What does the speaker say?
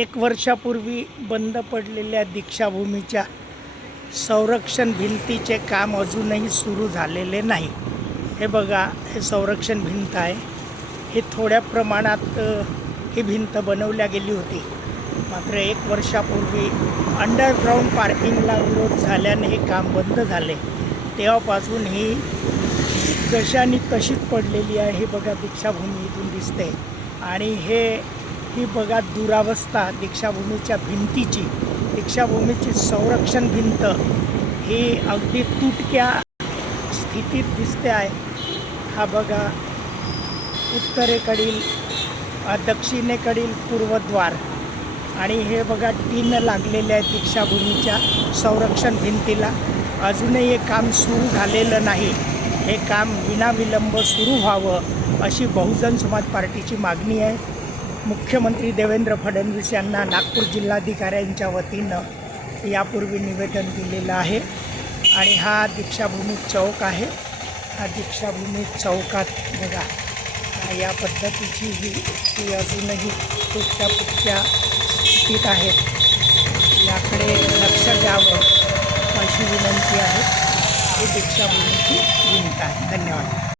एक वर्षापूर्वी बंद पडलेल्या दीक्षाभूमीच्या संरक्षण भिंतीचे काम अजूनही सुरू झालेले नाही. हे बघा हे संरक्षण भिंत आहे. हे थोड्या प्रमाणात ही भिंत बनवल्या गेली होती. मात्र एक वर्षापूर्वी अंडरग्राऊंड पार्किंगला विरोध झाल्याने हे काम बंद झाले. तेव्हापासून ही जशानी तशीच पडलेली आहे हे बघा दीक्षाभूमी इथून दिसते. आणि हे ही बघा दुरावस्था दीक्षाभूमीच्या भिंतीची दीक्षाभूमीची संरक्षण भिंत. ही अगदी तुटक्या स्थितीत दिसते आहे. हा बघा उत्तरेकडील दक्षिणेकडील पूर्वद्वार. आणि हे बघा टीन लागलेले आहे दीक्षाभूमीच्या संरक्षण भिंतीला. अजूनही हे काम सुरू झालेलं नाही. हे काम विनाविलंब सुरू व्हावं अशी बहुजन समाज पार्टीची मागणी आहे. मुख्यमंत्री देवेंद्र फडणवीस यांना नागपूर जिल्हाधिकाऱ्यांच्या वतीनं यापूर्वी निवेदन दिलेलं आहे. आणि हा दीक्षाभूमी चौक आहे. हा दीक्षाभूमी चौकात बघा या पद्धतीची ही ती अजूनही तुटक्या पुढच्या स्थितीत आहेत याकडे लक्ष द्यावं अशी विनंती आहे. ही दीक्षाभूमीची भिंत आहे. धन्यवाद.